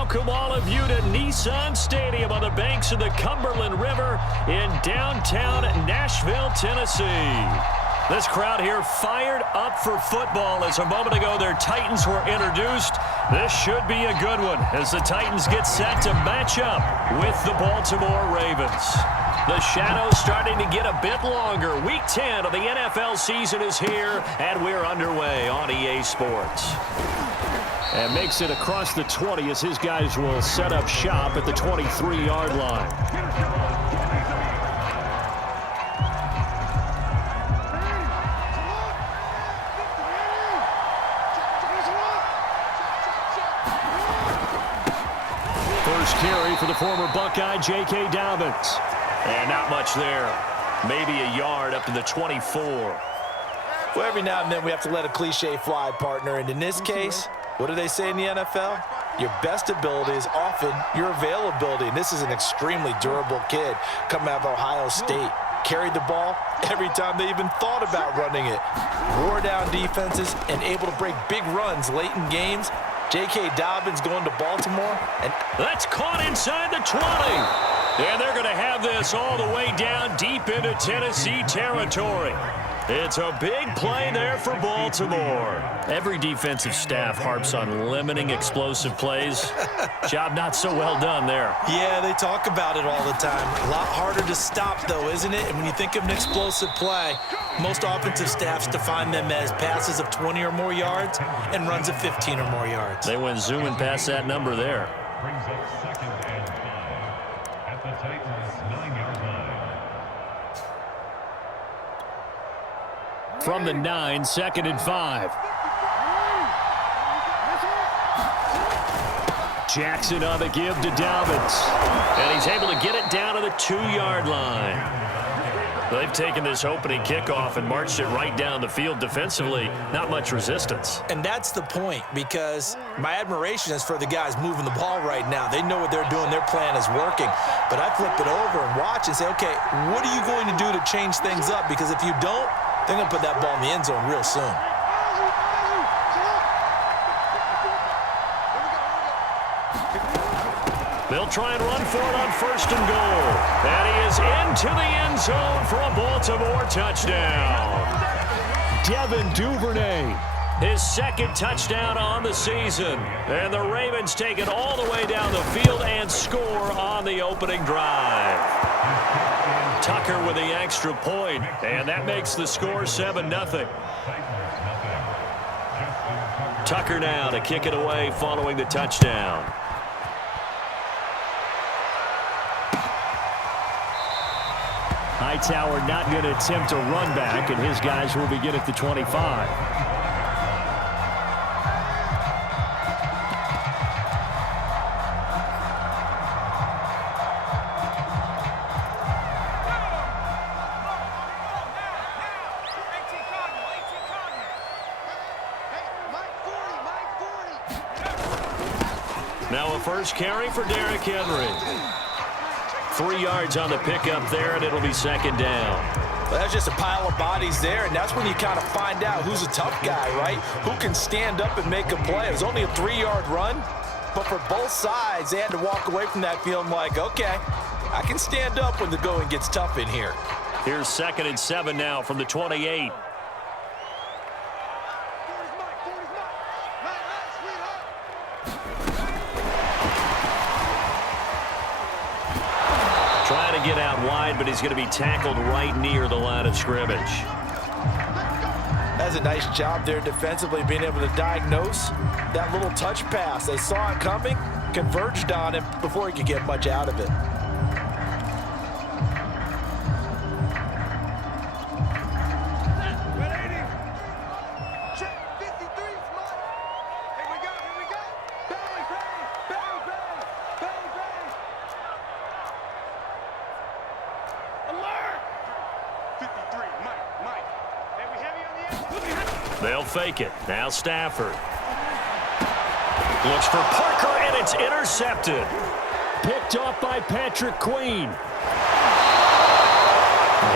welcome all of you to Nissan Stadium on the banks of the Cumberland River in downtown Nashville, Tennessee. This crowd here fired up for football as a moment ago their Titans were introduced. This should be a good one as the Titans get set to match up with the Baltimore Ravens. The shadow's starting to get a bit longer. Week 10 of the NFL season is here, and we're underway on EA Sports. And makes it across the 20 as his guys will set up shop at the 23-yard line. First carry for the former Buckeye, J.K. Dobbins. And not much there. Maybe a yard up to the 24. Well, every now and then we have to let a cliche fly, partner. And in this case, what do they say in the NFL? Your best ability is often your availability. And this is an extremely durable kid coming out of Ohio State. Carried the ball every time they even thought about running it. Wore down defenses and able to break big runs late in games. J.K. Dobbins going to Baltimore. And that's caught inside the 20. And they're going to have this all the way down deep into Tennessee territory. It's a big play there for Baltimore. Every defensive staff harps on limiting explosive plays. Job not so well done there. Yeah, they talk about it all the time. A lot harder to stop, though, isn't it? And when you think of an explosive play, most offensive staffs define them as passes of 20 or more yards and runs of 15 or more yards. They went zooming past that number there. Brings up second and 5 at the Titans' 9-yard line. From the 9, second and 5. Jackson on the give to Dobbins. And he's able to get it down to the 2-yard line. They've taken this opening kickoff and marched it right down the field defensively. Not much resistance. And that's the point, because my admiration is for the guys moving the ball right now. They know what they're doing. Their plan is working. But I flip it over and watch and say, okay, what are you going to do to change things up? Because if you don't, they're going to put that ball in the end zone real soon. They'll try and run for it on first and goal. And he is into the end zone for a Baltimore touchdown. Devin Duvernay, his second touchdown on the season. And the Ravens take it all the way down the field and score on the opening drive. Tucker with the extra point, and that makes the score 7-0. Tucker now to kick it away following the touchdown. Hightower not going to attempt a run back, and his guys will begin at the 25. Now a first carry for Derrick Henry. 3 yards on the pickup there, and it'll be second down. Well, that's just a pile of bodies there, and that's when you kind of find out who's a tough guy, right? Who can stand up and make a play. It was only a 3-yard run, but for both sides, they had to walk away from that feeling like, okay, I can stand up when the going gets tough in here. Here's second and 7 now from the 28. Trying to get out wide, but he's going to be tackled right near the line of scrimmage. That's a nice job there defensively, being able to diagnose that little touch pass. They saw it coming, converged on him before he could get much out of it. They'll fake it. Now Stafford. Looks for Parker, and it's intercepted. Picked off by Patrick Queen.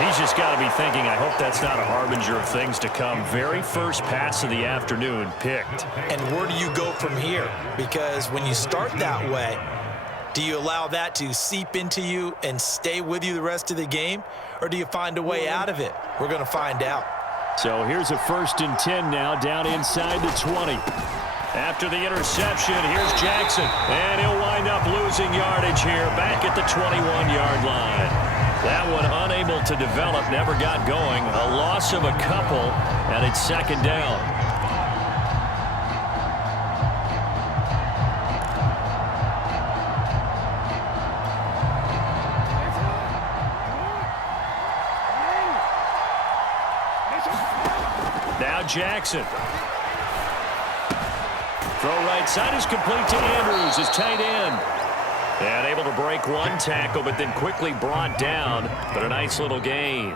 He's just got to be thinking, I hope that's not a harbinger of things to come. Very first pass of the afternoon picked. And where do you go from here? Because when you start that way, do you allow that to seep into you and stay with you the rest of the game? Or do you find a way out of it? We're going to find out. So here's a 1st and 10 now, down inside the 20. After the interception, here's Jackson. And he'll wind up losing yardage here, back at the 21-yard line. That one unable to develop, never got going. A loss of a couple, and it's 2nd down. Now Jackson. Throw right side is complete to Andrews, his tight end. And able to break one tackle, but then quickly brought down. But a nice little gain.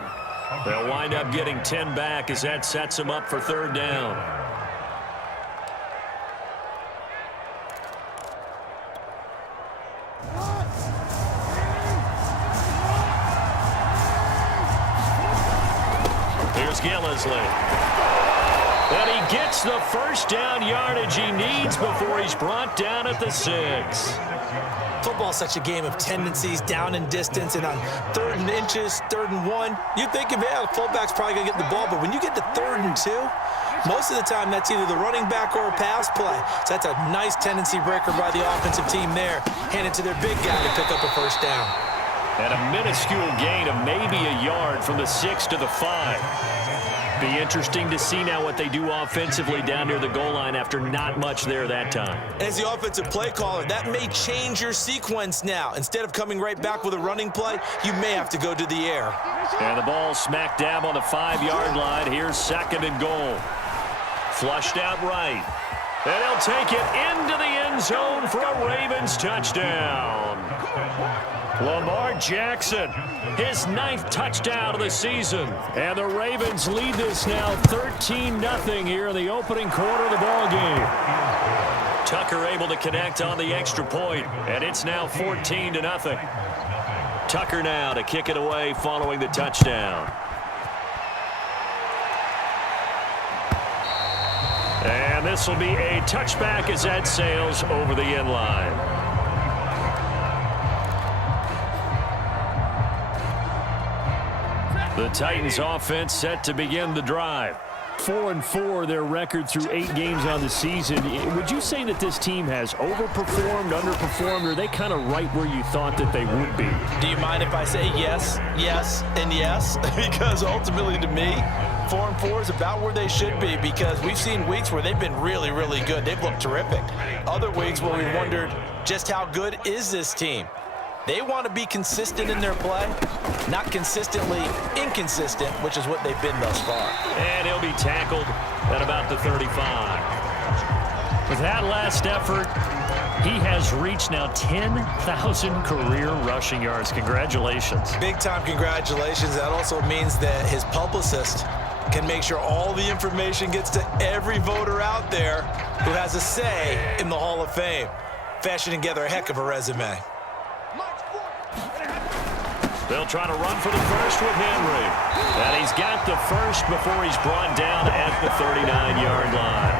They'll wind up getting 10 back as that sets them up for 3rd down. Here's Gillisley. And he gets the 1st down yardage he needs before he's brought down at the 6. Football is such a game of tendencies, down and distance, and on 3rd and inches, 3rd and 1, you're thinking, yeah, the fullback's probably going to get the ball. But when you get to 3rd and 2, most of the time that's either the running back or a pass play. So that's a nice tendency breaker by the offensive team there. Hand it to their big guy to pick up a 1st down. And a minuscule gain of maybe a yard from the 6 to the 5. Be interesting to see now what they do offensively down near the goal line after not much there that time. As the offensive play caller, that may change your sequence now. Instead of coming right back with a running play, you may have to go to the air. And the ball smack dab on the 5-yard line. Here's 2nd and goal. Flushed out right. And he'll take it into the end zone for a Ravens touchdown. Lamar Jackson, his 9th touchdown of the season. And the Ravens lead this now 13-0 here in the opening quarter of the ballgame. Tucker able to connect on the extra point, and it's now 14-0. Tucker now to kick it away following the touchdown. And this will be a touchback as that sails over the end line. The Titans offense set to begin the drive. 4-4 their record through 8 games on the season. Would you say that this team has overperformed, underperformed, or are they kind of right where you thought that they would be? Do you mind if I say yes, yes, and yes? Because ultimately to me, 4-4 is about where they should be, because we've seen weeks where they've been really, really good. They've looked terrific. Other weeks where we wondered just how good is this team. They want to be consistent in their play, not consistently inconsistent, which is what they've been thus far. And he'll be tackled at about the 35. With that last effort, he has reached now 10,000 career rushing yards. Congratulations. Big-time congratulations. That also means that his publicist can make sure all the information gets to every voter out there who has a say in the Hall of Fame. Fashioning together a heck of a resume. They'll try to run for the first with Henry. And he's got the first before he's brought down at the 39-yard line.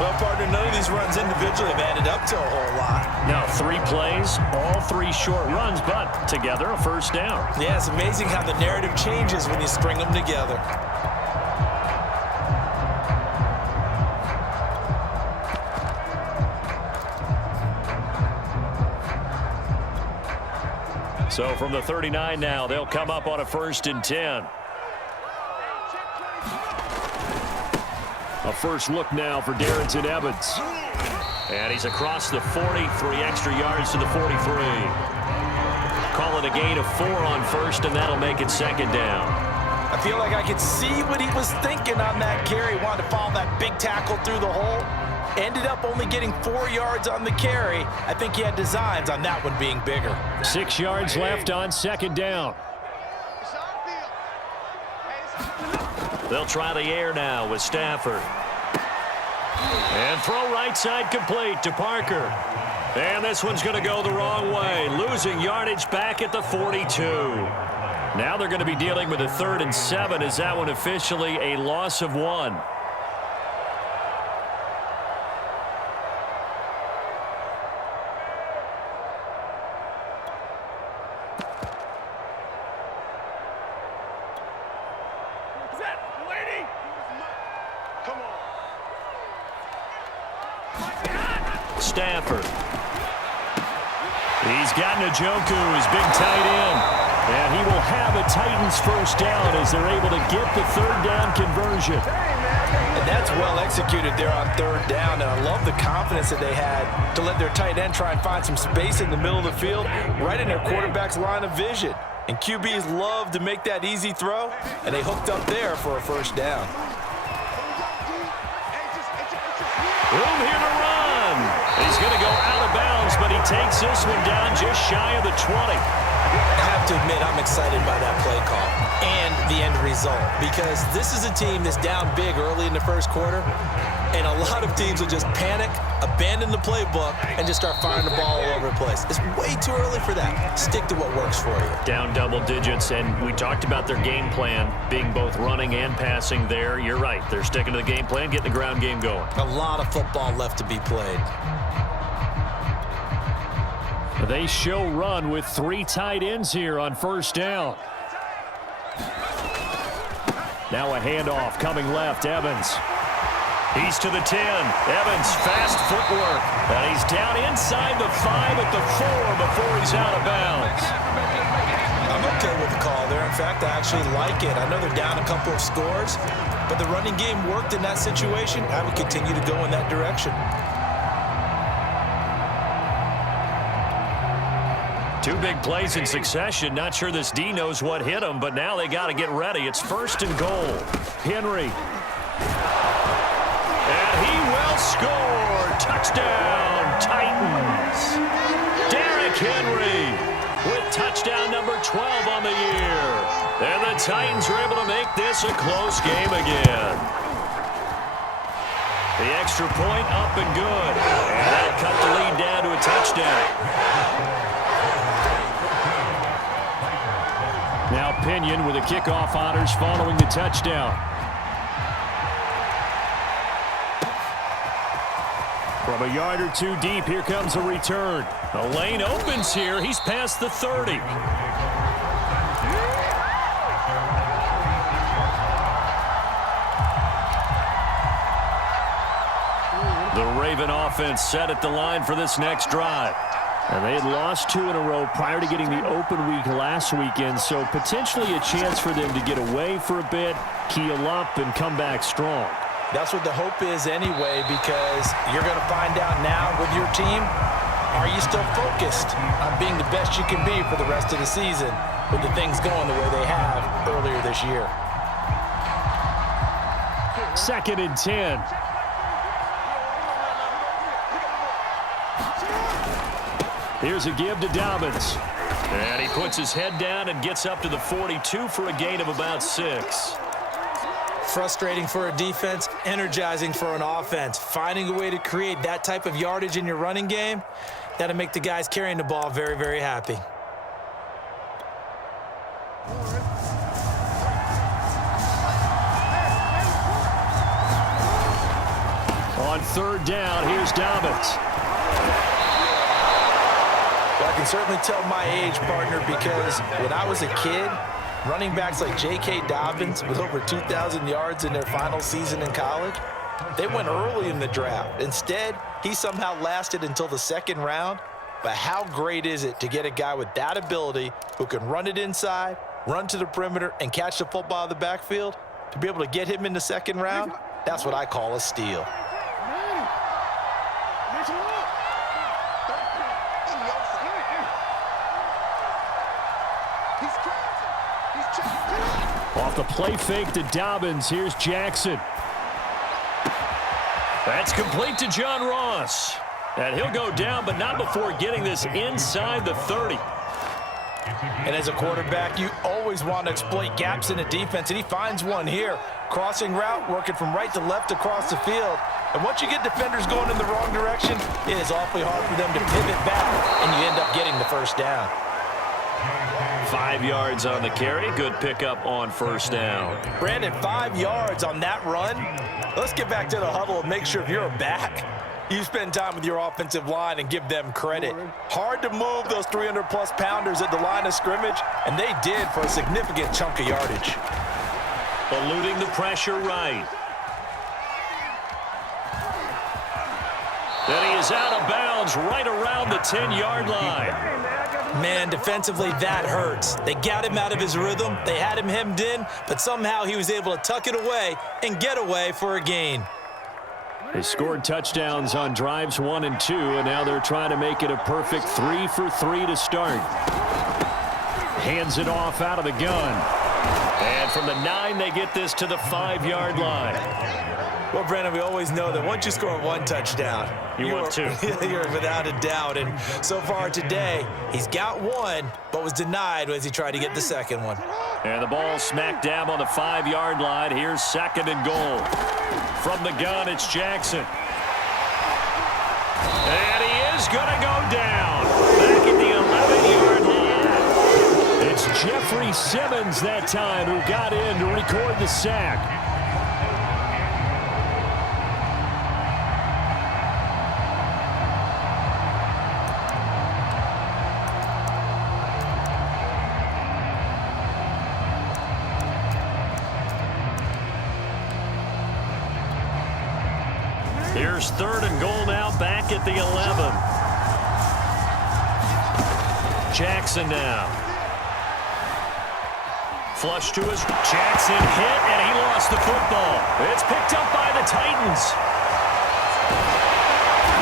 Well, partner, none of these runs individually have added up to a whole lot. Now, 3 plays, all 3 short runs, but together a first down. Yeah, it's amazing how the narrative changes when you string them together. So from the 39 now, they'll come up on a 1st and 10. A first look now for Darrington Evans. And he's across the 40, 3 extra yards to the 43. Call it a gain of 4 on 1st, and that'll make it 2nd down. I feel like I could see what he was thinking on that carry. Wanted to follow that big tackle through the hole. Ended up only getting 4 yards on the carry. I think he had designs on that one being bigger. 6 yards left on 2nd down. They'll try the air now with Stafford. And throw right side complete to Parker. And this one's going to go the wrong way. Losing yardage back at the 42. Now they're going to be dealing with a 3rd and 7 as that one officially a loss of 1. Stafford. He's got Njoku, his big tight end. And he will have a Titans first down as they're able to get the 3rd down conversion. And that's well executed there on 3rd down. And I love the confidence that they had to let their tight end try and find some space in the middle of the field, right in their quarterback's line of vision. And QBs love to make that easy throw, and they hooked up there for a first down. Room here to run. He's going to go out of bounds, but he takes this one down just shy of the 20. I have to admit, I'm excited by that play call and the end result, because this is a team that's down big early in the first quarter, and a lot of teams will just panic, abandon the playbook, and just start firing the ball all over the place. It's way too early for that. Stick to what works for you. Down double digits, and we talked about their game plan being both running and passing there. You're right. They're sticking to the game plan, getting the ground game going. A lot of football left to be played. They show run with 3 tight ends here on first down. Now a handoff coming left, Evans. He's to the 10. Evans, fast footwork. And he's down inside the 5 at the 4 before he's out of bounds. I'm okay with the call there. In fact, I actually like it. I know they're down a couple of scores, but the running game worked in that situation. I would continue to go in that direction. 2 big plays in succession. Not sure this D knows what hit him, but now they got to get ready. It's 1st and goal. Henry. And he will score. Touchdown, Titans. Derrick Henry with touchdown number 12 on the year. And the Titans are able to make this a close game again. The extra point up and good. And that cut the lead down to a touchdown. Now Pinion with the kickoff honors following the touchdown. From a yard or 2 deep, here comes a return. The lane opens here. He's past the 30. The Raven offense set at the line for this next drive. And they had lost 2 in a row prior to getting the open week last weekend, so potentially a chance for them to get away for a bit, keel up, and come back strong. That's what the hope is anyway, because you're going to find out now with your team, are you still focused on being the best you can be for the rest of the season with the things going the way they have earlier this year? 2nd and 10. Here's a give to Dobbins. And he puts his head down and gets up to the 42 for a gain of about 6. Frustrating for a defense, energizing for an offense. Finding a way to create that type of yardage in your running game, that'll make the guys carrying the ball very, very happy. On 3rd down, here's Dobbins. Well, I can certainly tell my age, partner, because when I was a kid, running backs like J.K. Dobbins with over 2,000 yards in their final season in college, they went early in the draft. Instead, he somehow lasted until the 2nd round. But how great is it to get a guy with that ability who can run it inside, run to the perimeter, and catch the football out of the backfield? To be able to get him in the 2nd round, that's what I call a steal. Off the play fake to Dobbins, here's Jackson. That's complete to John Ross. And he'll go down, but not before getting this inside the 30. And as a quarterback, you always want to exploit gaps in the defense, and he finds one here. Crossing route, working from right to left across the field. And once you get defenders going in the wrong direction, it is awfully hard for them to pivot back, and you end up getting the first down. 5 yards on the carry. Good pickup on first down. Brandon, 5 yards on that run. Let's get back to the huddle and make sure if you're a back, you spend time with your offensive line and give them credit. Hard to move those 300-plus pounders at the line of scrimmage, and they did for a significant chunk of yardage. Eluding the pressure right. And he is out of bounds right around the 10-yard line. Man, defensively, that hurts. They got him out of his rhythm. They had him hemmed in, but somehow he was able to tuck it away and get away for a gain. They scored touchdowns on drives 1 and 2, and now they're trying to make it a perfect 3 for 3 to start. Hands it off out of the gun. And from the 9, they get this to the 5-yard line. Well, Brandon, we always know that once you score 1 touchdown, you want 2. You're without a doubt. And so far today, he's got 1, but was denied as he tried to get the second one. And the ball smack dab on the 5-yard line. Here's 2nd and goal. From the gun, it's Jackson. And he is going to go down. Back at the 11-yard line. It's Jeffrey Simmons that time who got in to record the sack. Here's 3rd and goal now, back at the 11. Jackson now. Flush to his Jackson hit, and he lost the football. It's picked up by the Titans.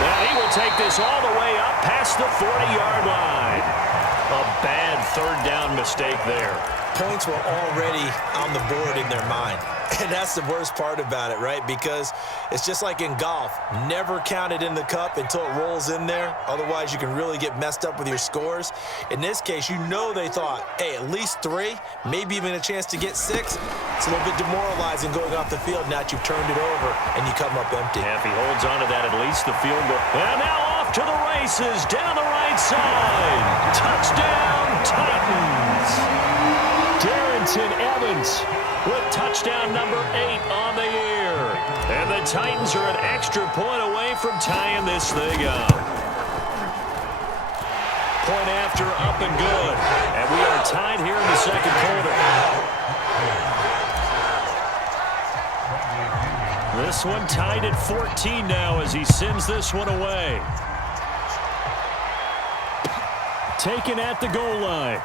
Now he will take this all the way up past the 40-yard line. A bad 3rd down mistake there. Points were already on the board in their mind. And that's the worst part about it, right? Because it's just like in golf. Never count it in the cup until it rolls in there. Otherwise, you can really get messed up with your scores. In this case, you know they thought, hey, at least 3, maybe even a chance to get 6. It's a little bit demoralizing going off the field. Now that you've turned it over and you come up empty. Yeah, if he holds on to that, at least the field goal. And now off to the races down the right side. Touchdown, Titans. Darrington Evans with touchdown number 8 on the year. And the Titans are an extra point away from tying this thing up. Point after, up and good. And we are tied here in the 2nd quarter. This one tied at 14 now as he sends this one away. Taken at the goal line.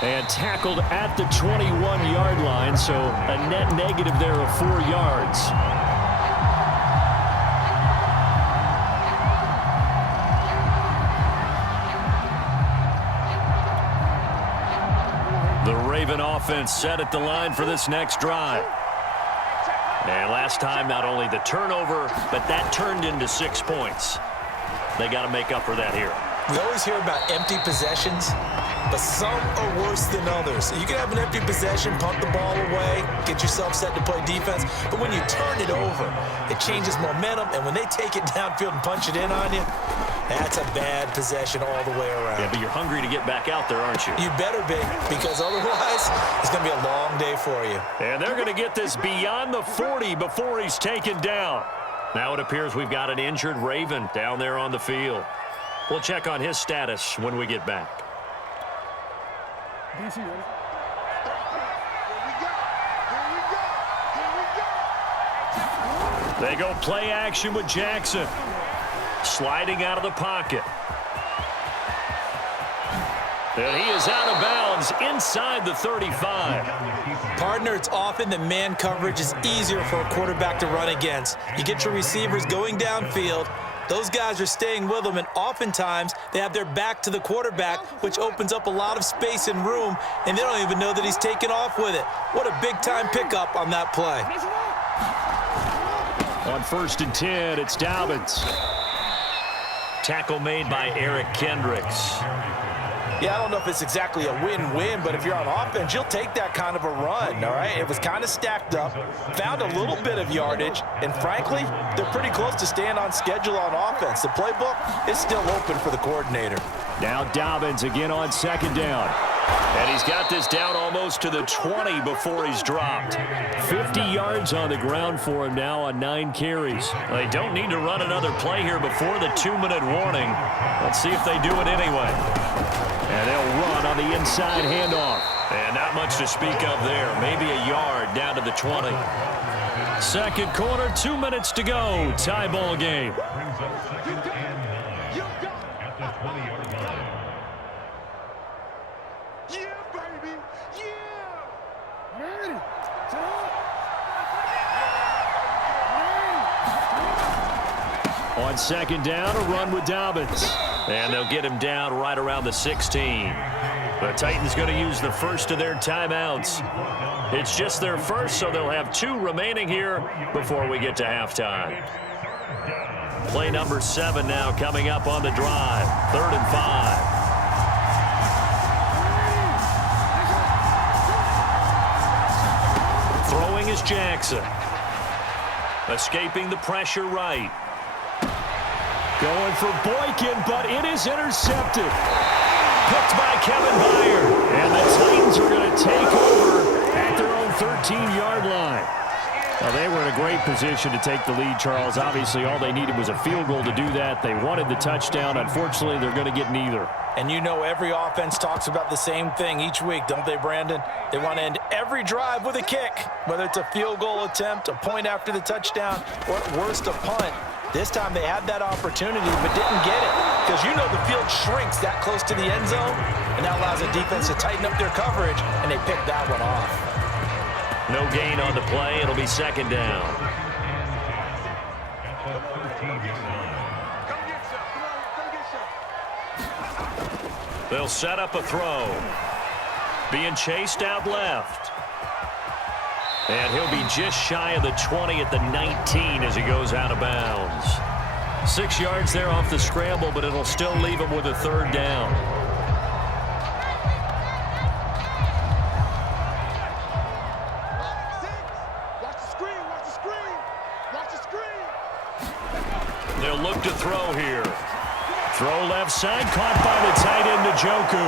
And tackled at the 21-yard line, so a net negative there of 4 yards. The Raven offense set at the line for this next drive. And last time, not only the turnover, but that turned into 6 points. They got to make up for that here. We always hear about empty possessions, but some are worse than others. You can have an empty possession, pump the ball away, get yourself set to play defense, but when you turn it over, it changes momentum, and when they take it downfield and punch it in on you, that's a bad possession all the way around. Yeah, but you're hungry to get back out there, aren't you? You better be, because otherwise, it's going to be a long day for you. And they're going to get this beyond the 40 before he's taken down. Now it appears we've got an injured Raven down there on the field. We'll check on his status when we get back. They go play action with Jackson. Sliding out of the pocket. And he is out of bounds inside the 35. Partner, it's often that man coverage is easier for a quarterback to run against. You get your receivers going downfield. Those guys are staying with them, and oftentimes they have their back to the quarterback, which opens up a lot of space and room, and they don't even know that he's taken off with it. What a big-time pickup on that play. On 1st and 10, it's Dobbins. Tackle made by Eric Kendricks. Yeah, I don't know if it's exactly a win-win, but if you're on offense, you'll take that kind of a run, all right? It was kind of stacked up, found a little bit of yardage, and frankly, they're pretty close to staying on schedule on offense. The playbook is still open for the coordinator. Now Dobbins again on second down. And he's got this down almost to the 20 before he's dropped. 50 yards on the ground for him now on 9 carries. They don't need to run another play here before the 2-minute warning. Let's see if they do it anyway. And they'll run on the inside handoff. And not much to speak of there. Maybe a yard down to the 20. Second quarter, 2 minutes to go. Tie ball game. Brings up second and 9 at the 20-yard line. Yeah, baby. Yeah. Ready. On second down, a run with Dobbins. And they'll get him down right around the 16. The Titans going to use the first of their timeouts. It's just their first, so they'll have 2 remaining here before we get to halftime. Play number 7 now coming up on the drive. 3rd and 5. Throwing is Jackson. Escaping the pressure right. Going for Boykin, but it is intercepted. Picked by Kevin Byard. And the Titans are going to take over at their own 13-yard line. Now, they were in a great position to take the lead, Charles. Obviously, all they needed was a field goal to do that. They wanted the touchdown. Unfortunately, they're going to get neither. And you know every offense talks about the same thing each week, don't they, Brandon? They want to end every drive with a kick, whether it's a field goal attempt, a point after the touchdown, or at worst, a punt. This time they had that opportunity but didn't get it because you know the field shrinks that close to the end zone, and that allows the defense to tighten up their coverage, and they picked that one off. No gain on the play. It'll be second down. They'll set up a throw. Being chased out left. And he'll be just shy of the 20 at the 19 as he goes out of bounds. 6 yards there off the scramble, but it'll still leave him with a 3rd down. They'll look to throw here. Throw left side, caught by the tight end, Njoku.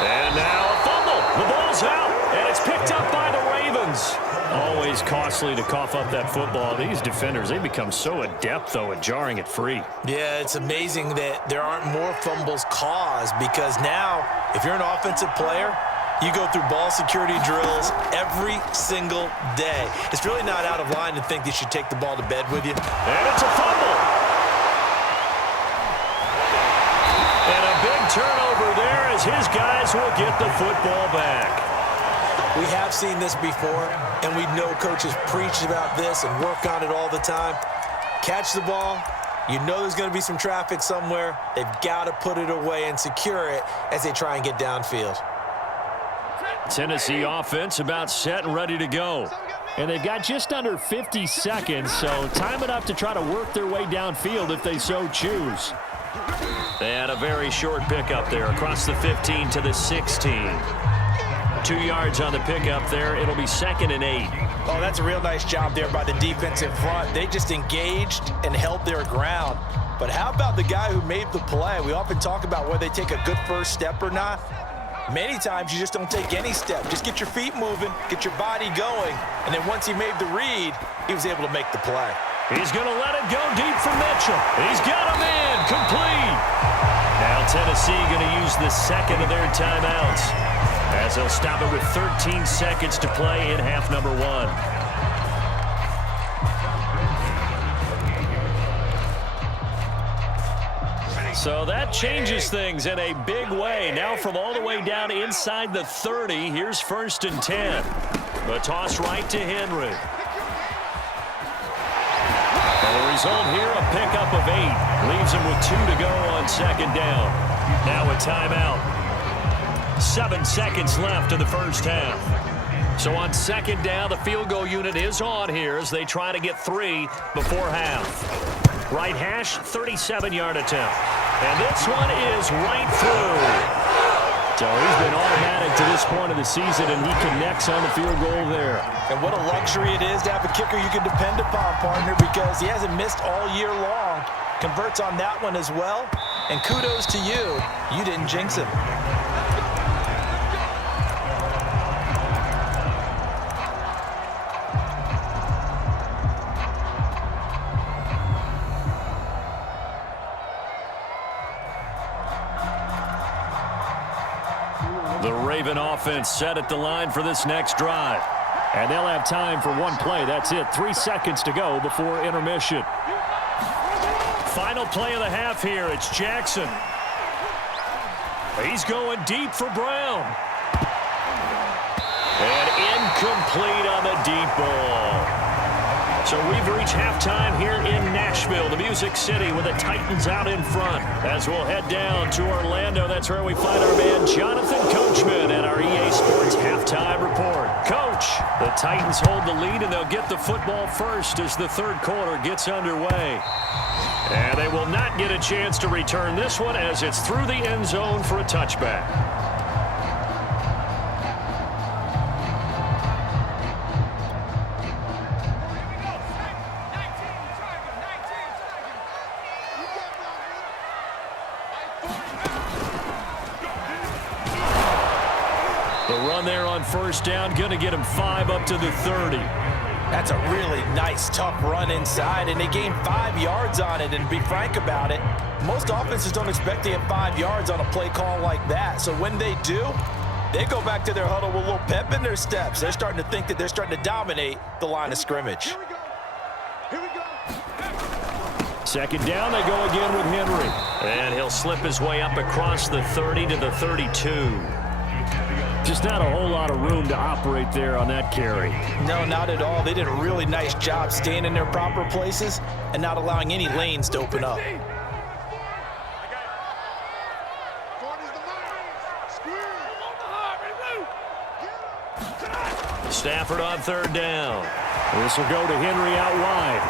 And now a fumble. The ball's out, and it's picked up by the Ravens. Always costly to cough up that football. These defenders, they become so adept, though, at jarring it free. Yeah, it's amazing that there aren't more fumbles caused because now, if you're an offensive player, you go through ball security drills every single day. It's really not out of line to think they should take the ball to bed with you. And it's a fumble. And a big turnover there as his guys will get the football back. We have seen this before, and we know coaches preach about this and work on it all the time. Catch the ball. You know there's going to be some traffic somewhere. They've got to put it away and secure it as they try and get downfield. Tennessee offense about set and ready to go. And they've got just under 50 seconds, so time enough to try to work their way downfield if they so choose. And a very short pickup there across the 15 to the 16. 2 yards on the pickup there. It'll be 2nd and 8. Oh, that's a real nice job there by the defense in front. They just engaged and held their ground. But how about the guy who made the play? We often talk about whether they take a good first step or not. Many times you just don't take any step. Just get your feet moving, get your body going, and then once he made the read, he was able to make the play. He's going to let it go deep for Mitchell. He's got him in, complete. Now Tennessee going to use the 2nd of their timeouts as they'll stop it with 13 seconds to play in half number 1. So that changes things in a big way. Now from all the way down inside the 30, here's 1st and 10. The toss right to Henry. And the result here, a pickup of 8. Leaves him with 2 to go on 2nd down. Now a timeout. 7 seconds left in the first half. So on 2nd down, the field goal unit is on here as they try to get 3 before half. Right hash, 37-yard attempt. And this one is right through. So he's been automatic to this point of the season, and he connects on the field goal there. And what a luxury it is to have a kicker you can depend upon, partner, because he hasn't missed all year long. Converts on that one as well. And kudos to you. You didn't jinx him. The Raven offense set at the line for this next drive. And they'll have time for one play. That's it. 3 seconds to go before intermission. Final play of the half here. It's Jackson. He's going deep for Brown. And incomplete on the deep ball. So we've reached halftime here in Nashville, the Music City, with the Titans out in front. As we'll head down to Orlando, that's where we find our man Jonathan Coachman and our EA Sports halftime report. Coach, the Titans hold the lead, and they'll get the football first as the third quarter gets underway. And they will not get a chance to return this one as it's through the end zone for a touchback. The run there on first down, going to get him 5 up to the 30. That's a really nice, tough run inside, and they gained 5 yards on it. And to be frank about it, most offenses don't expect to get 5 yards on a play call like that. So when they do, they go back to their huddle with a little pep in their steps. They're starting to think that they're starting to dominate the line of scrimmage. Here we go. Second down, they go again with Henry. And he'll slip his way up across the 30 to the 32. Just not a whole lot of room to operate there on that carry. No, not at all. They did a really nice job staying in their proper places and not allowing any lanes to open up. Stafford on third down. This will go to Henry out wide.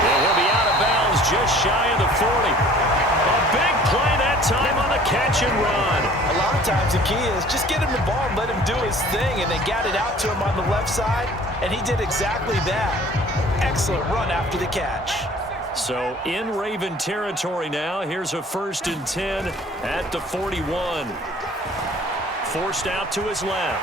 And he'll be out of bounds just shy of the 40. A big play that time on the catch and run. A lot of times the key is just get him the ball and let him do his thing, and they got it out to him on the left side, and he did exactly that. Excellent run after the catch. So in Raven territory now, here's a 1st and 10 at the 41. Forced out to his left.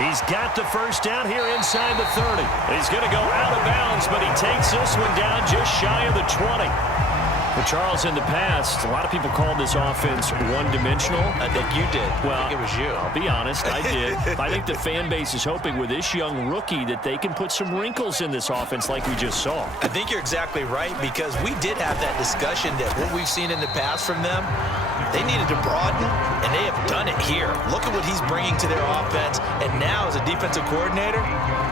He's got the first down here inside the 30. He's going to go out of bounds, but he takes this one down just shy of the 20. For Charles, in the past, a lot of people called this offense one-dimensional. I think you did. Well, I think it was you. I'll be honest, I did. I think the fan base is hoping with this young rookie that they can put some wrinkles in this offense like we just saw. I think you're exactly right, because we did have that discussion that what we've seen in the past from them, they needed to broaden, and they have done it here. Look at what he's bringing to their offense, and now as a defensive coordinator,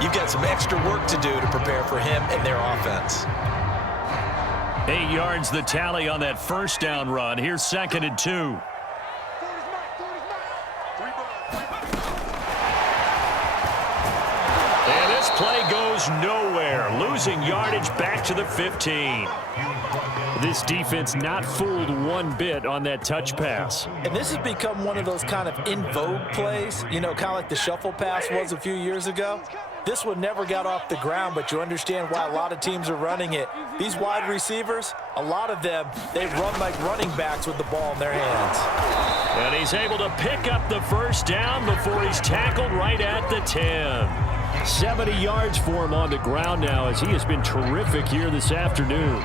you've got some extra work to do to prepare for him and their offense. 8 yards the tally on that first down run. Here's 2nd and 2. And this play goes nowhere. Losing yardage back to the 15. This defense not fooled one bit on that touch pass. And this has become one of those kind of in vogue plays, you know, kind of like the shuffle pass was a few years ago. This one never got off the ground, but you understand why a lot of teams are running it. These wide receivers, a lot of them, they run like running backs with the ball in their hands. And he's able to pick up the first down before he's tackled right at the 10. 70 yards for him on the ground now, as he has been terrific here this afternoon.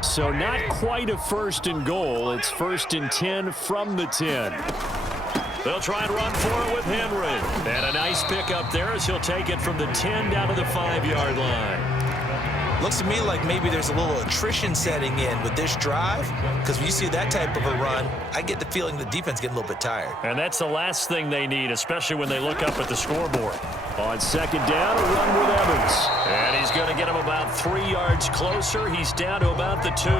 So not quite a 1st and goal. It's 1st and 10 from the 10. They'll try and run for it with Henry. And a nice pick up there as he'll take it from the 10 down to the 5-yard line. Looks to me like maybe there's a little attrition setting in with this drive, because when you see that type of a run, I get the feeling the defense getting a little bit tired. And that's the last thing they need, especially when they look up at the scoreboard. On second down, a run with Evans. And he's going to get him about 3 yards closer. He's down to about the 2.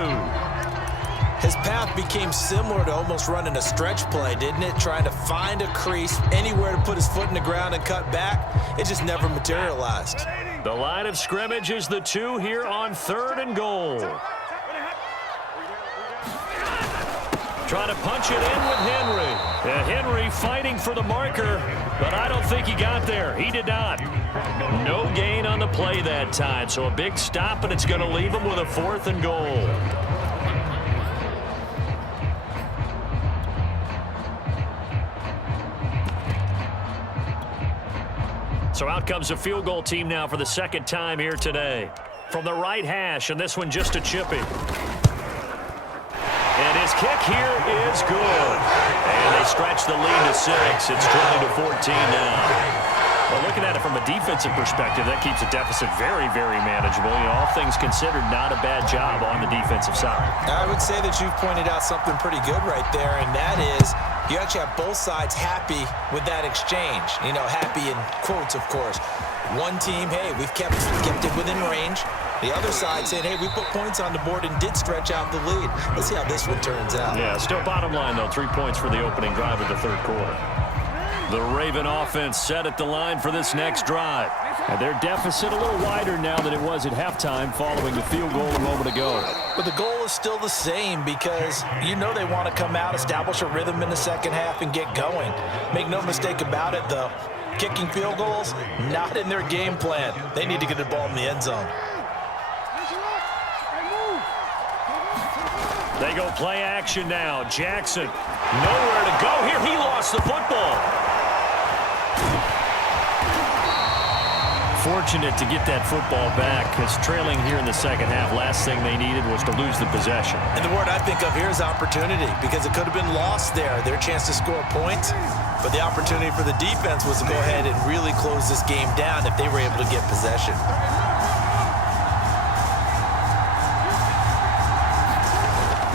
His path became similar to almost running a stretch play, didn't it? Trying to find a crease, anywhere to put his foot in the ground and cut back. It just never materialized. The line of scrimmage is the 2 here on 3rd and goal. Trying to punch it in with Henry. Henry fighting for the marker, but I don't think he got there. He did not. No gain on the play that time, so a big stop, and it's going to leave him with a 4th and goal. So out comes a field goal team now for the 2nd time here today. From the right hash, and this one just a chippy. And his kick here is good. And they stretch the lead to 6. It's 20-14 now. Well, looking at it from a defensive perspective, that keeps the deficit very, very manageable. You know, all things considered, not a bad job on the defensive side. I would say that you've pointed out something pretty good right there, and that is you actually have both sides happy with that exchange. You know, happy in quotes, of course. One team, hey, we've kept it within range. The other side saying, hey, we put points on the board and did stretch out the lead. Let's see how this one turns out. Yeah, still bottom line, though. 3 points for the opening drive of the 3rd quarter. The Raven offense set at the line for this next drive. And their deficit a little wider now than it was at halftime following the field goal a moment ago. But the goal is still the same because you know they want to come out, establish a rhythm in the second half, and get going. Make no mistake about it, though. Kicking field goals, not in their game plan. They need to get the ball in the end zone. They go play action now. Jackson, nowhere to go here. He lost the football. Fortunate to get that football back, because trailing here in the second half, last thing they needed was to lose the possession. And the word I think of here is opportunity, because it could have been lost there, their chance to score points. But the opportunity for the defense was to go ahead and really close this game down if they were able to get possession.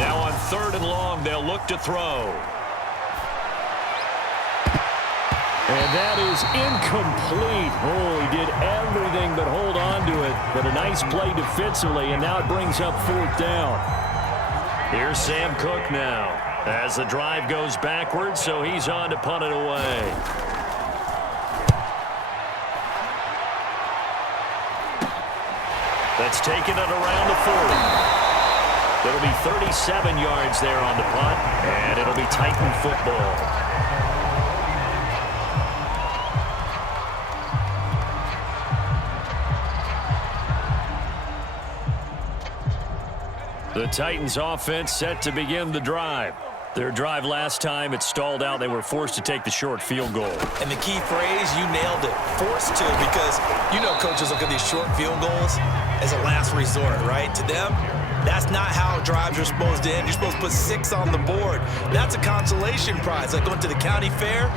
Now on 3rd and long, they'll look to throw. And that is incomplete. Oh, he did everything but hold on to it. But a nice play defensively, and now it brings up 4th down. Here's Sam Cook now as the drive goes backwards, so he's on to punt it away. That's taken it around the 40. It'll be 37 yards there on the punt, and it'll be Titan football. The Titans offense set to begin the drive. Their drive last time, it stalled out. They were forced to take the short field goal. And the key phrase, you nailed it, forced to, because you know coaches look at these short field goals as a last resort, right? To them, that's not how drives are supposed to end. You're supposed to put 6 on the board. That's a consolation prize, like going to the county fair.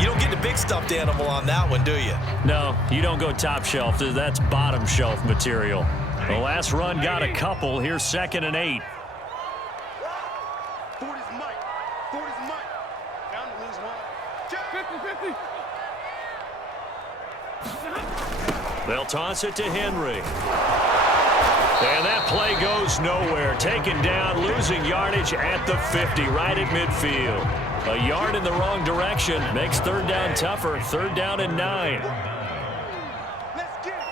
You don't get the big stuffed animal on that one, do you? No, you don't go top shelf. That's bottom shelf material. The last run got a couple. Here's 2nd and 8. 40's Mike. 40's Mike. Down to lose 1. Check 50-50. They'll toss it to Henry. And that play goes nowhere. Taken down, losing yardage at the 50, right at midfield. A yard in the wrong direction makes 3rd down tougher. 3rd down and 9. Let's get it.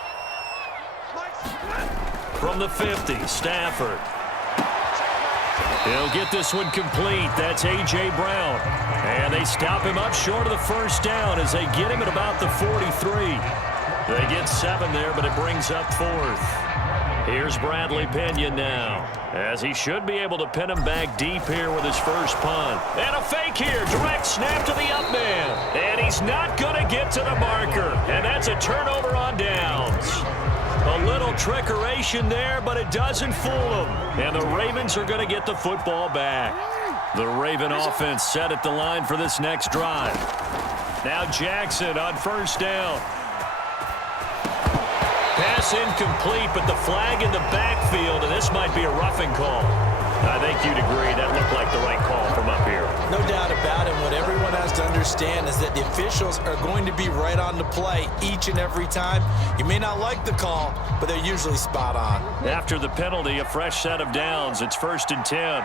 From the 50, Stafford. He'll get this one complete. That's A.J. Brown. And they stop him up short of the 1st down as they get him at about the 43. They get 7 there, but it brings up 4th. Here's Bradley Pena now, as he should be able to pin him back deep here with his first punt. And a fake here, direct snap to the up man. And he's not going to get to the marker. And that's a turnover on downs. A little trickeration there, but it doesn't fool them. And the Ravens are going to get the football back. The Raven offense set at the line for this next drive. Now Jackson on 1st down. Pass Pass incomplete, but the flag in the backfield, and this might be a roughing call. I think you'd agree that looked like the right call from up here. No doubt about it. What everyone has to understand is that the officials are going to be right on the play each and every time. You may not like the call, but they're usually spot on. After the penalty, a fresh set of downs. It's 1st and 10.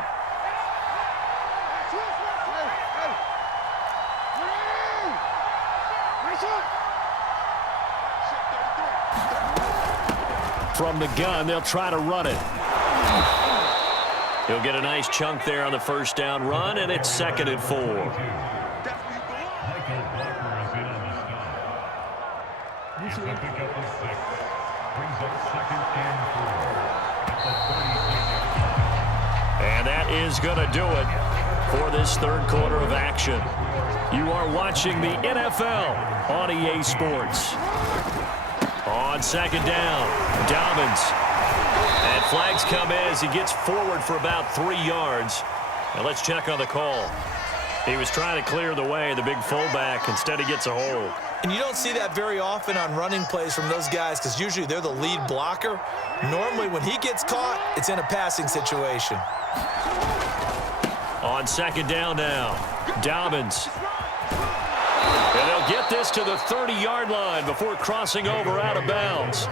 From the gun, they'll try to run it. He'll get a nice chunk there on the first down run, and it's 2nd and 4. Michael Blocker is in on the stop. He's going to pick up the 6. Brings up 2nd and 4 at the 36-yard line. And that is going to do it for this third quarter of action. You are watching the NFL on EA Sports. On 2nd down, Dobbins. And flags come in as he gets forward for about 3 yards. Now let's check on the call. He was trying to clear the way, the big fullback. Instead, he gets a hold. And you don't see that very often on running plays from those guys because usually they're the lead blocker. Normally, when he gets caught, it's in a passing situation. On 2nd down now, Dobbins. And they'll get this to the 30-yard line before crossing over out of bounds.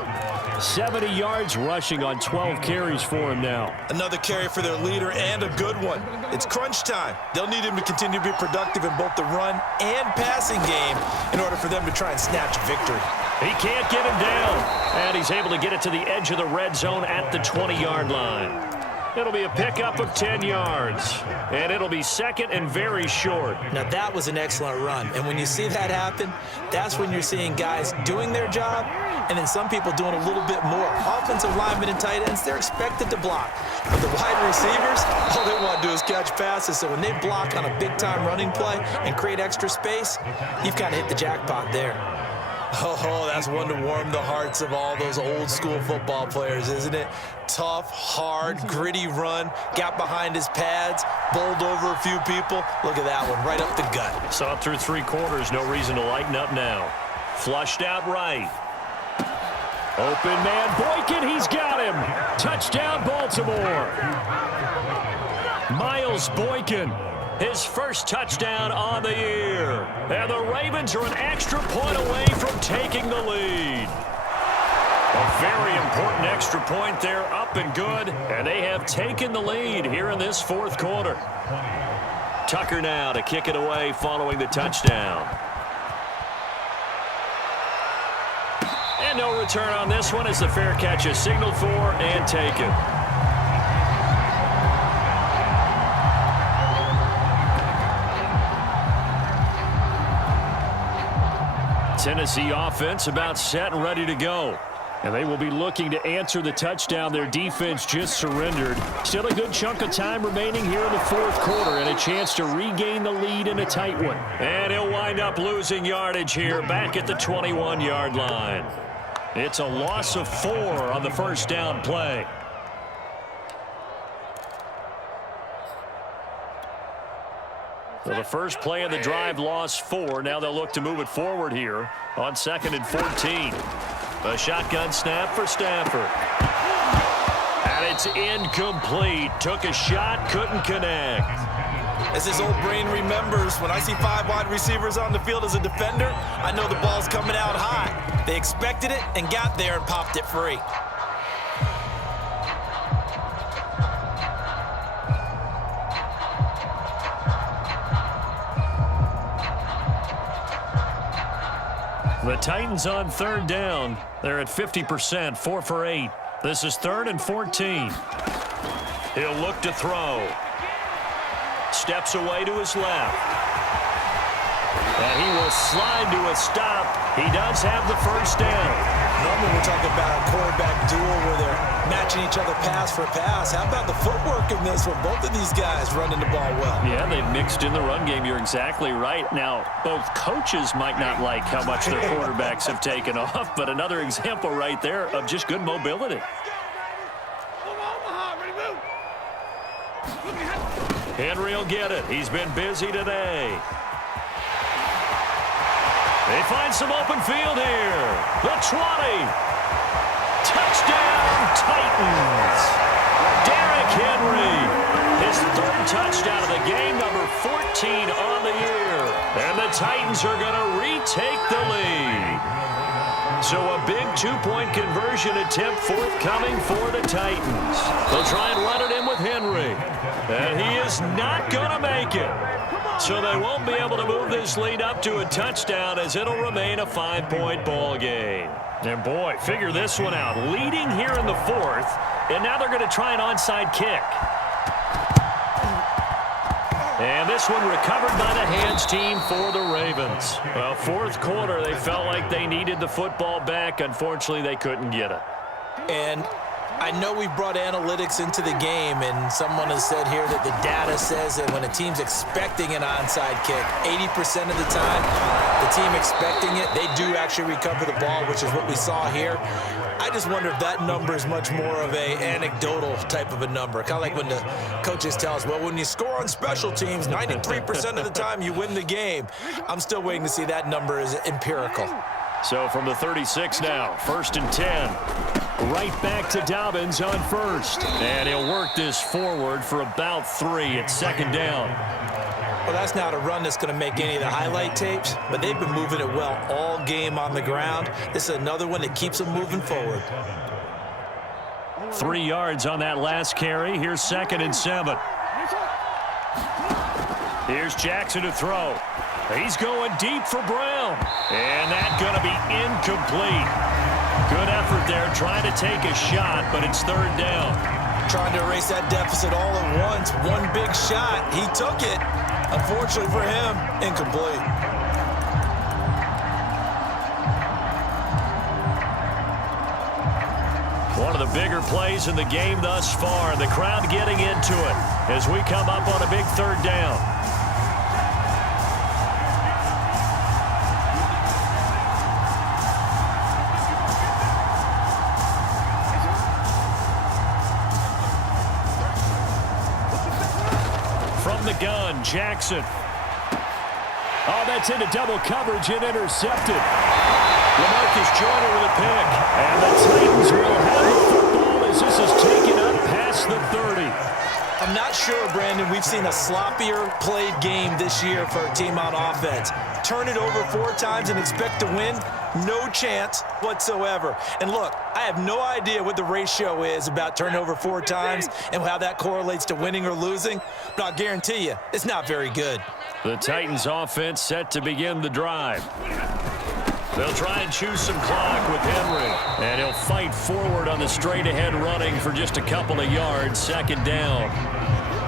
70 yards rushing on 12 carries for him now. Another carry for their leader and a good one. It's crunch time. They'll need him to continue to be productive in both the run and passing game in order for them to try and snatch victory. He can't get him down. And he's able to get it to the edge of the red zone at the 20-yard line. It'll be a pickup of 10 yards. And it'll be 2nd and very short. Now, that was an excellent run. And when you see that happen, that's when you're seeing guys doing their job and then some people doing a little bit more. Offensive linemen and tight ends, they're expected to block. But the wide receivers, all they want to do is catch passes. So when they block on a big-time running play and create extra space, you've kind of hit the jackpot there. Oh, that's one to warm the hearts of all those old-school football players, isn't it? Tough, hard, gritty run, got behind his pads, bowled over a few people. Look at that one, right up the gut. Saw it through 3 quarters, no reason to lighten up now. Flushed out right. Open man, Boykin, he's got him. Touchdown, Baltimore. Miles Boykin, his first touchdown on the year. And the Ravens are an extra point away from taking the lead. A very important extra point there, up and good. And they have taken the lead here in this 4th quarter. Tucker now to kick it away following the touchdown. And no return on this one as the fair catch is signaled for and taken. Tennessee offense about set and ready to go. And they will be looking to answer the touchdown their defense just surrendered. Still a good chunk of time remaining here in the 4th quarter and a chance to regain the lead in a tight one. And he'll wind up losing yardage here back at the 21-yard line. It's a loss of 4 on the first down play. So the first play of the drive lost 4. Now they'll look to move it forward here on 2nd and 14. A shotgun snap for Stafford. And it's incomplete. Took a shot, couldn't connect. As his old brain remembers, when I see 5 wide receivers on the field as a defender, I know the ball's coming out high. They expected it and got there and popped it free. The Titans on 3rd down. They're at 50%, 4 for 8. This is 3rd and 14. He'll look to throw. Steps away to his left. And he will slide to a stop. He does have the first down. Normally we're talking about a quarterback duel where they're matching each other pass for pass. How about the footwork in this one? Both of these guys running the ball well. Yeah, they've mixed in the run game. You're exactly right. Now, both coaches might not like how much their quarterbacks have taken off, but another example right there of just good mobility. Henry will get it. He's been busy today. They find some open field here. The 20. Titans. Derrick Henry, his third touchdown of the game, number 14 on the year. And the Titans are going to retake the lead. So a big two-point conversion attempt forthcoming for the Titans. They'll try and run it in with Henry. And he is not going to make it. So they won't be able to move this lead up to a touchdown as it'll remain a 5-point ball game. And boy, figure this one out. Leading here in the fourth, and now they're going to try an onside kick. And this one recovered by the hands team for the Ravens. Well, fourth quarter, they felt like they needed the football back. Unfortunately, they couldn't get it. And I know we brought analytics into the game, and someone has said here that the data says that when a team's expecting an onside kick, 80% of the time, the team expecting it, they do actually recover the ball, which is what we saw here. I just wonder if that number is much more of a anecdotal type of a number. Kind of like when the coaches tell us, well, when you score on special teams, 93% of the time you win the game. I'm still waiting to see that number is empirical. So from the 36 now, 1st and 10. Right back to Dobbins on first. And he'll work this forward for about 3 at 2nd down. Well, that's not a run that's going to make any of the highlight tapes, but they've been moving it well all game on the ground. This is another one that keeps them moving forward. 3 yards on that last carry. Here's 2nd and 7. Here's Jackson to throw. He's going deep for Brown. And that's going to be incomplete. Good effort there trying to take a shot, but it's 3rd down. Trying to erase that deficit all at once. One big shot. He took it. Unfortunately for him, incomplete. One of the bigger plays in the game thus far. The crowd getting into it as we come up on a big 3rd down. From the gun, Jackson. Oh, that's into double coverage and intercepted. LaMarcus Joyner with a pick. And the Titans will have the football as this is taken up past the 30. I'm not sure, Brandon, we've seen a sloppier played game this year for a team on offense. Turn it over 4 times and expect to win? No chance whatsoever. And look, I have no idea what the ratio is about turning over 4 times and how that correlates to winning or losing, but I'll guarantee you, it's not very good. The Titans offense set to begin the drive. They'll try and choose some clock with Henry. And he'll fight forward on the straight-ahead running for just a couple of yards. 2nd down.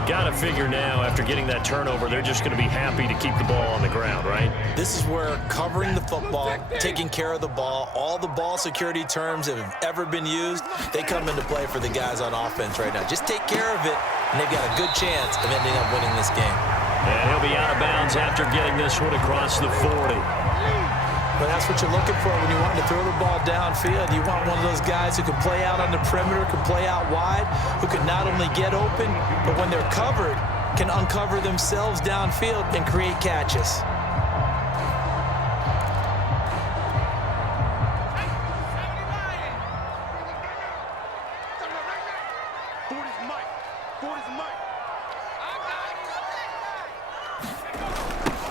Got to figure now, after getting that turnover, they're just going to be happy to keep the ball on the ground, right? This is where covering the football, taking care of the ball, all the ball security terms that have ever been used, they come into play for the guys on offense right now. Just take care of it, and they've got a good chance of ending up winning this game. And he'll be out of bounds after getting this one across the 40. But that's what you're looking for when you want to throw the ball downfield. You want one of those guys who can play out on the perimeter, can play out wide, who can not only get open, but when they're covered, can uncover themselves downfield and create catches.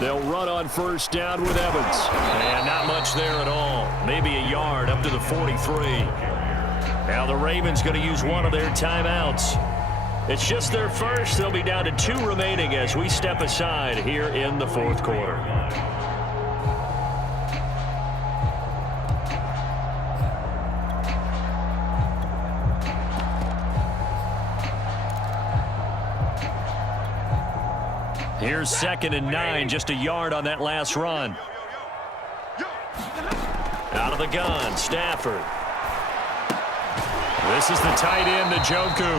They'll run on 1st down with Evans. And not much there at all. Maybe a yard up to the 43. Now the Ravens going to use one of their timeouts. It's just their first. They'll be down to 2 remaining as we step aside here in the 4th quarter. Here's 2nd and 9, just a yard on that last run. Out of the gun, Stafford. This is the tight end, Njoku.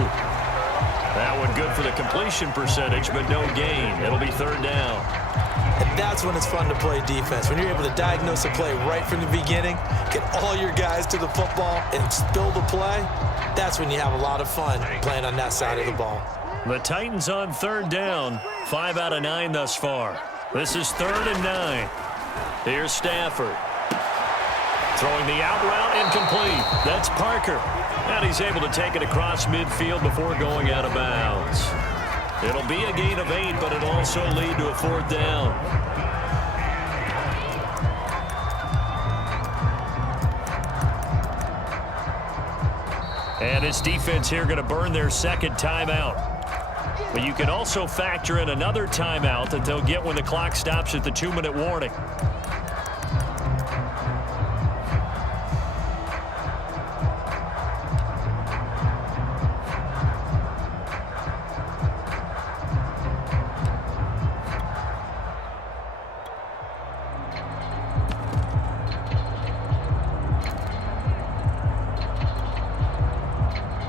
That one good for the completion percentage, but no gain. It'll be 3rd down. And that's when it's fun to play defense. When you're able to diagnose a play right from the beginning, get all your guys to the football, and spill the play, that's when you have a lot of fun playing on that side of the ball. The Titans on 3rd down. 5 out of 9 thus far. This is 3rd and 9. Here's Stafford. Throwing the out route incomplete. That's Parker. And he's able to take it across midfield before going out of bounds. It'll be a gain of 8, but it'll also lead to a 4th down. And this defense here going to burn their 2nd timeout. But you can also factor in another timeout that they'll get when the clock stops at the 2-minute warning.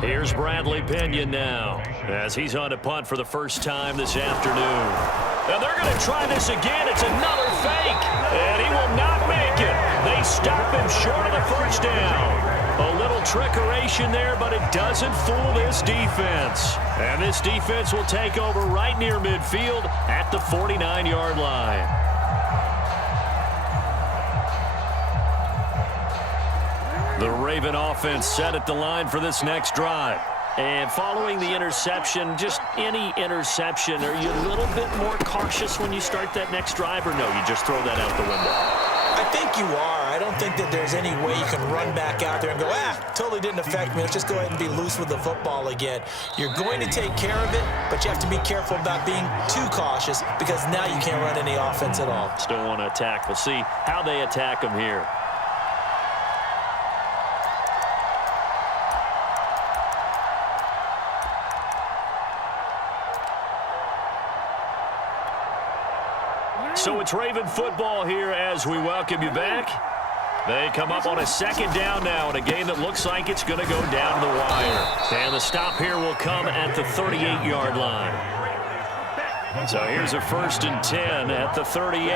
Here's Bradley Pena now as he's on to punt for the first time this afternoon. And they're going to try this again. It's another fake. And he will not make it. They stop him short of the first down. A little trickeration there, but it doesn't fool this defense. And this defense will take over right near midfield at the 49-yard line. The Raven offense set at the line for this next drive. And following the interception, just any interception, are you a little bit more cautious when you start that next drive, or no, you just throw that out the window? I think you are. I don't think that there's any way you can run back out there and go, totally didn't affect me. Let's just go ahead and be loose with the football again. You're going to take care of it, but you have to be careful about being too cautious because now you can't run any offense at all. Still want to attack. We'll see how they attack them here. So it's Raven football here as we welcome you back. They come up on a 2nd down now in a game that looks like it's going to go down to the wire. And the stop here will come at the 38-yard line. So here's a 1st and 10 at the 38.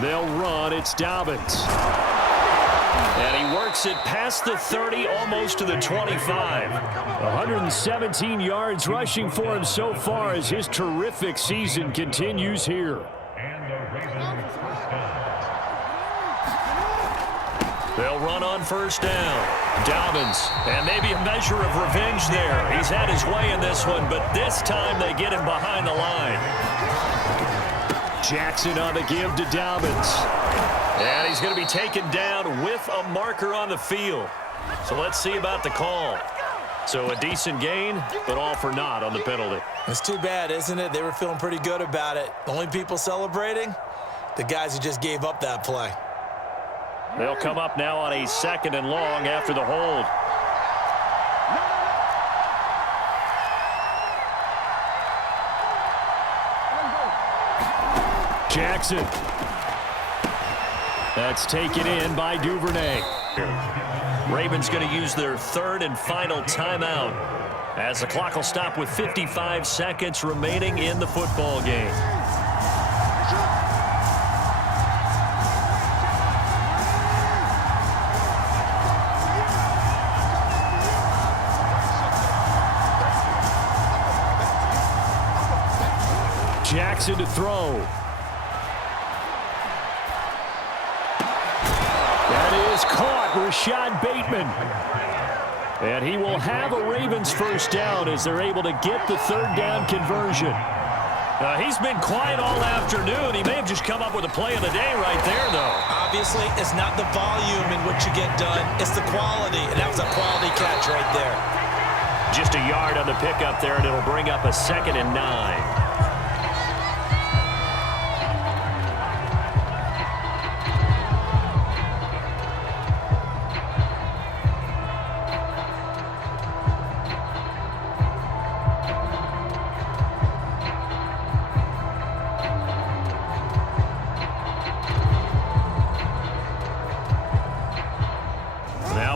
They'll run. It's Dobbins. And he works it past the 30, almost to the 25. 117 yards rushing for him so far as his terrific season continues here. They'll run on 1st down. Dobbins, and maybe a measure of revenge there. He's had his way in this one, but this time they get him behind the line. Jackson on the give to Dobbins. And he's going to be taken down with a marker on the field. So let's see about the call. So a decent gain, but all for naught on the penalty. It's too bad, isn't it? They were feeling pretty good about it. The only people celebrating, the guys who just gave up that play. They'll come up now on a 2nd and long after the hold. Jackson. That's taken in by Duvernay. Ravens going to use their 3rd and final timeout as the clock will stop with 55 seconds remaining in the football game. Jackson to throw. Is caught, Rashad Bateman. And he will have a Ravens 1st down as they're able to get the 3rd down conversion. He's been quiet all afternoon. He may have just come up with a play of the day right there, though. Obviously, it's not the volume in which you get done. It's the quality, and that was a quality catch right there. Just a yard on the pickup there, and it'll bring up a 2nd and 9.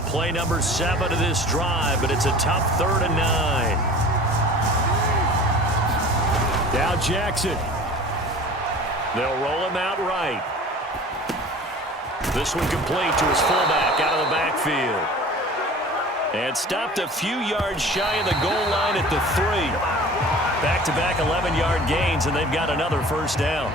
Play number 7 of this drive, but it's a tough 3rd and 9. Now Jackson. They'll roll him out right. This one complete to his fullback out of the backfield. And stopped a few yards shy of the goal line at the 3. Back-to-back 11-yard gains, and they've got another 1st down.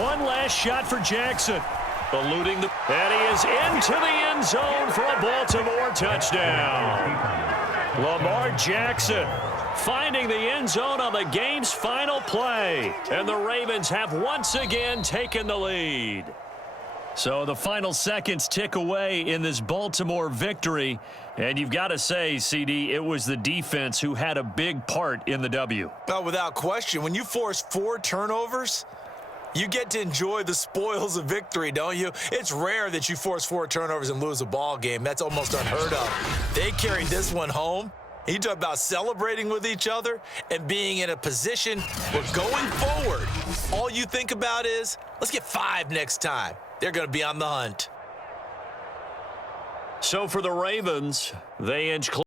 One last shot for Jackson. Eluding the... And he is into the end zone for a Baltimore touchdown. Lamar Jackson finding the end zone on the game's final play. And the Ravens have once again taken the lead. So the final seconds tick away in this Baltimore victory. And you've got to say, CD, it was the defense who had a big part in the W. Oh, without question. When you force 4 turnovers, you get to enjoy the spoils of victory, don't you? It's rare that you force 4 turnovers and lose a ball game. That's almost unheard of. They carried this one home. You talk about celebrating with each other and being in a position where going forward, all you think about is, let's get 5 next time. They're going to be on the hunt. So for the Ravens, they inch closer.